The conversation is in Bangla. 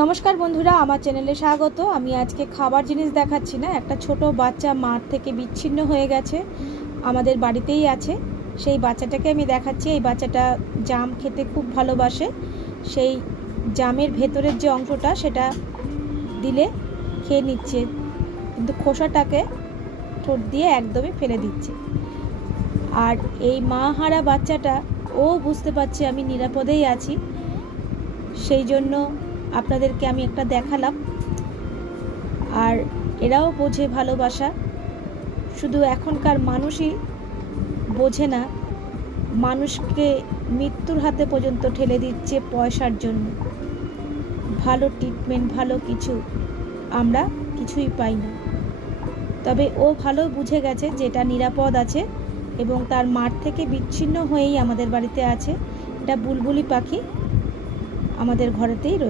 নমস্কার বন্ধুরা, আমার চ্যানেলে স্বাগত। আমি আজকে খাবার জিনিস দেখাচ্ছি না, একটা ছোট বাচ্চা মাঠ থেকে বিচ্ছিন্ন হয়ে গেছে, আমাদের বাড়িতেই আছে। সেই বাচ্চাটাকে আমি দেখাচ্ছি। এই বাচ্চাটা জাম খেতে খুব ভালোবাসে। সেই জামের ভেতরের যে অংশটা সেটা দিলে খেয়ে নিচ্ছে, কিন্তু খোসাটাকে ঠোঁট দিয়ে একদমই ফেলে দিচ্ছে। আর এই মা হারা বাচ্চাটা ও বুঝতে পারছে আমি নিরাপদেই আছি, সেই জন্য আপনাদেরকে আমি একটা দেখালাম। আর এরাও বোঝে ভালোবাসা, শুধু এখনকার মানুষই বোঝে না, মানুষকে মৃত্যুর হাতে পর্যন্ত ঠেলে দিচ্ছে পয়সার জন্য। ভালো ট্রিটমেন্ট, ভালো কিছু আমরা কিছুই পাই না। তবে ও ভালো বুঝে গেছে যেটা নিরাপদ আছে এবং তার মাঠ থেকে বিচ্ছিন্ন হয়েই আমাদের বাড়িতে আছে। এটা বুলবুলি পাখি, আমাদের ঘরেতেই রয়েছে।